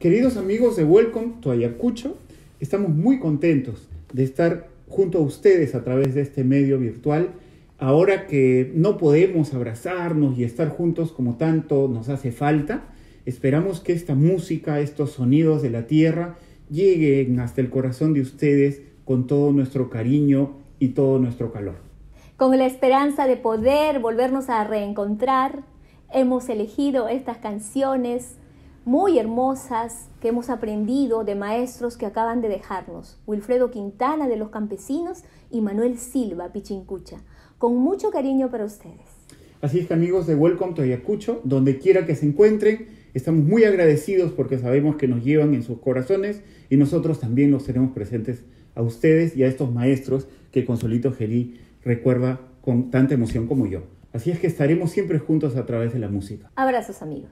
Queridos amigos de Welcome to Ayacucho, estamos muy contentos de estar junto a ustedes a través de este medio virtual. Ahora que no podemos abrazarnos y estar juntos como tanto nos hace falta, esperamos que esta música, estos sonidos de la tierra, lleguen hasta el corazón de ustedes con todo nuestro cariño y todo nuestro calor. Con la esperanza de poder volvernos a reencontrar, hemos elegido estas canciones muy hermosas que hemos aprendido de maestros que acaban de dejarnos, Wilfredo Quintana de Los Campesinos y Manuel Silva, Pichincucha, con mucho cariño para ustedes. Así es que amigos de Welcome to Ayacucho, donde quiera que se encuentren, estamos muy agradecidos porque sabemos que nos llevan en sus corazones y nosotros también los tenemos presentes a ustedes y a estos maestros que Consuelito Gerí recuerda con tanta emoción como yo. Así es que estaremos siempre juntos a través de la música. Abrazos, amigos.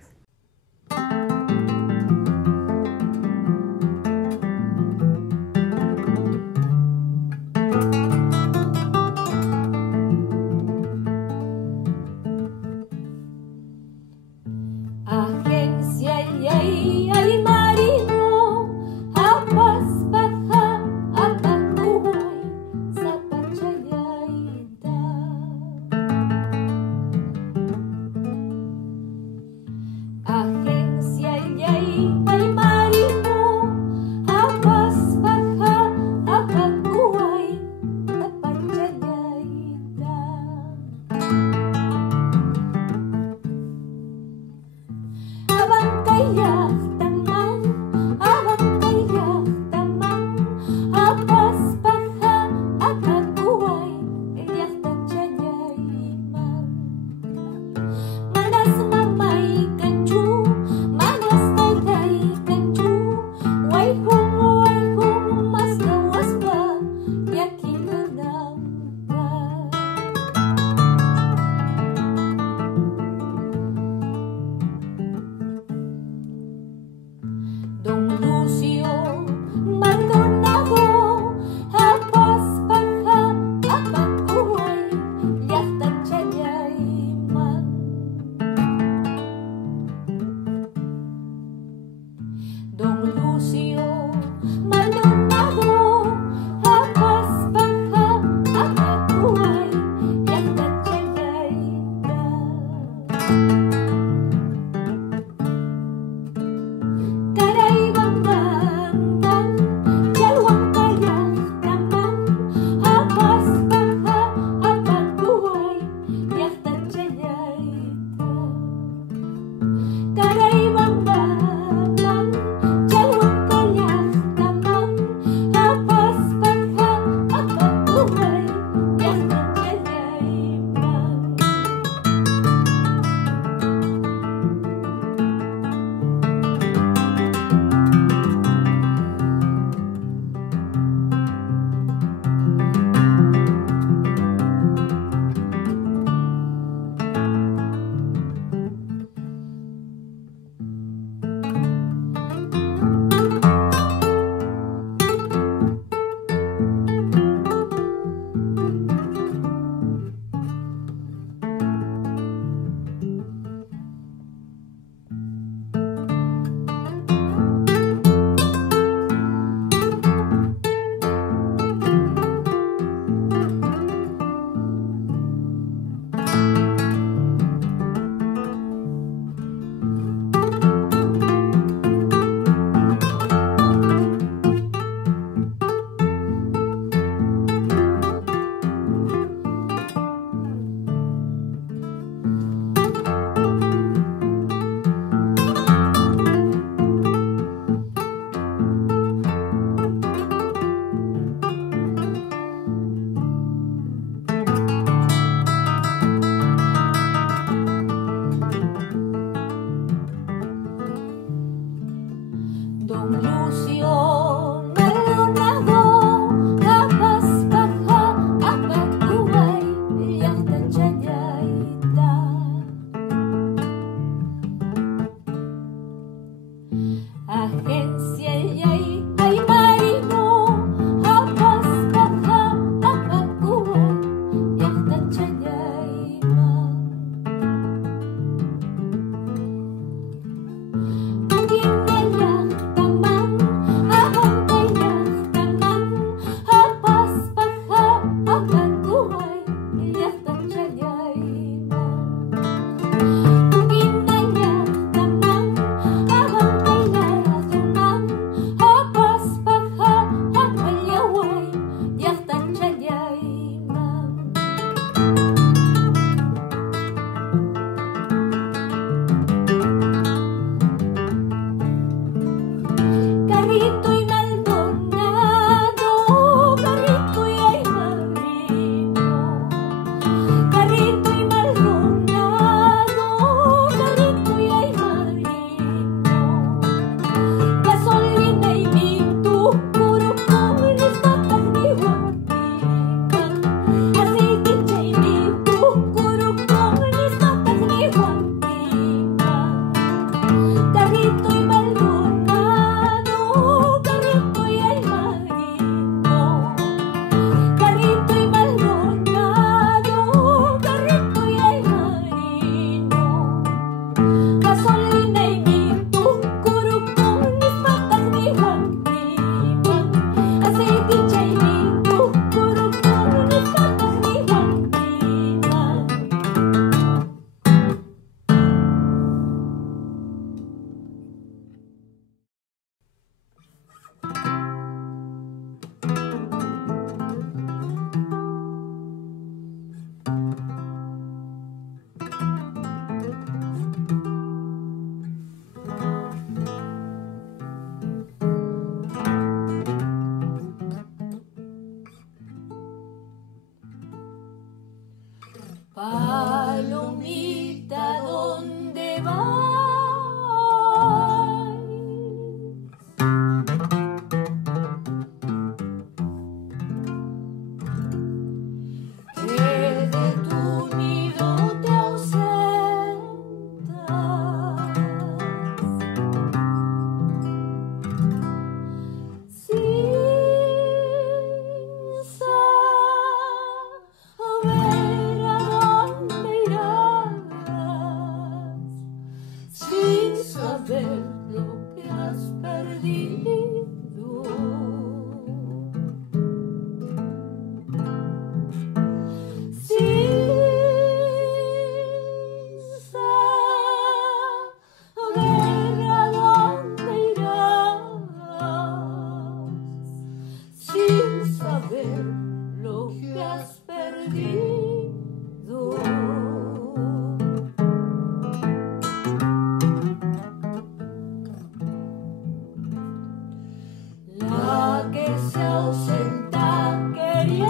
se ausenta queriendo.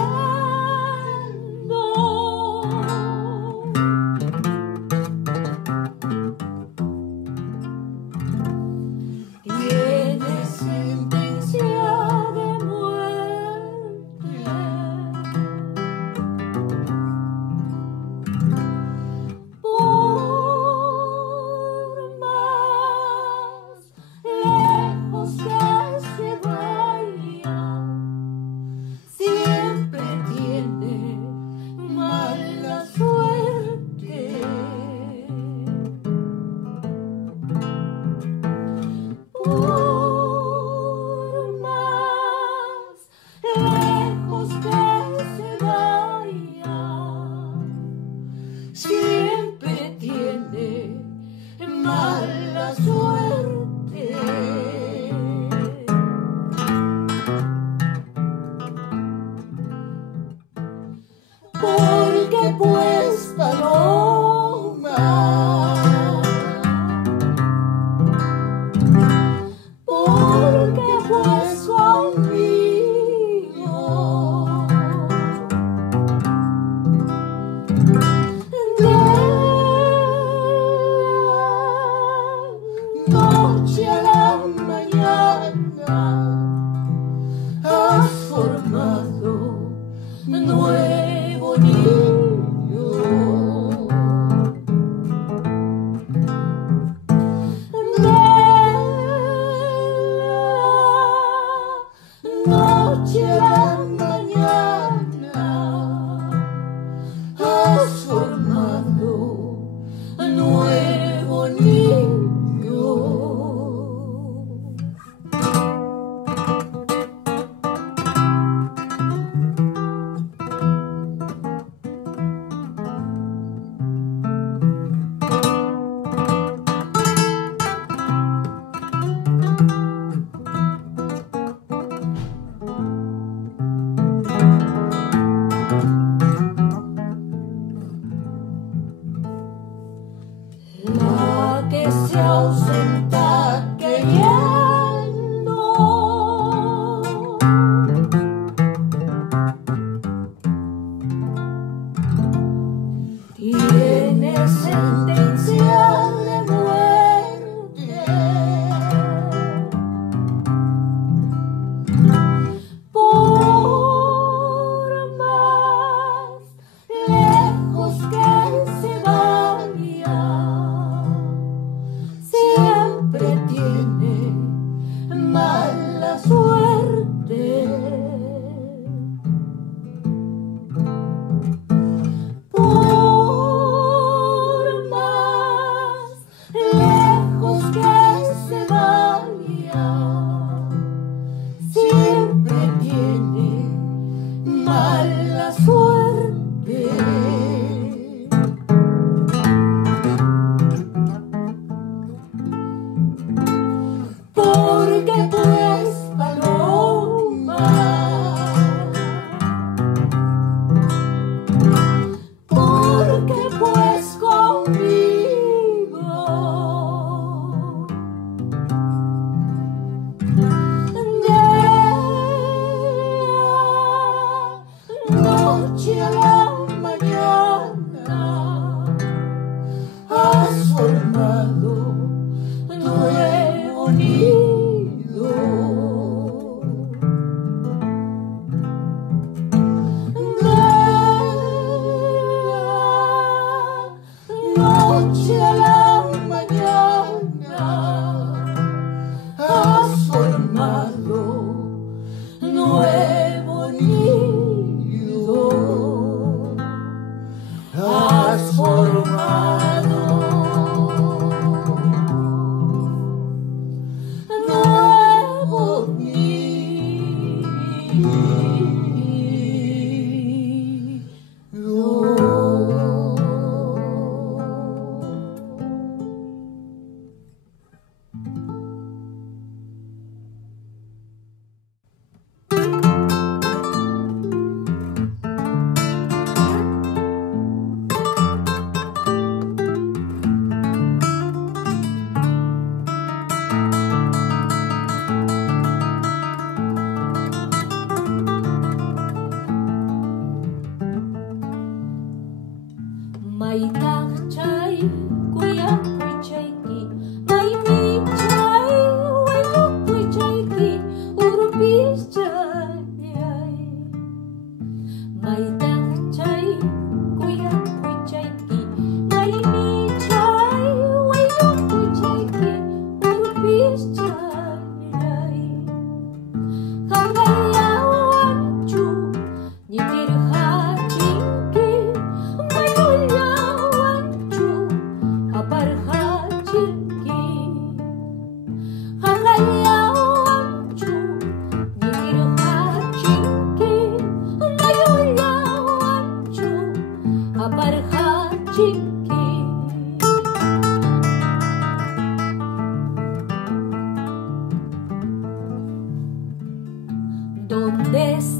Tiene sentencia de muerte. Por más lejos que se vaya, siempre tiene mala suerte. Por más lejos que se vaya, siempre tiene mala suerte. Porque pues paloma, porque pues conmigo de noche a la mañana has formado nuevo niño. De noche a la mañana has formado nuevo niño. de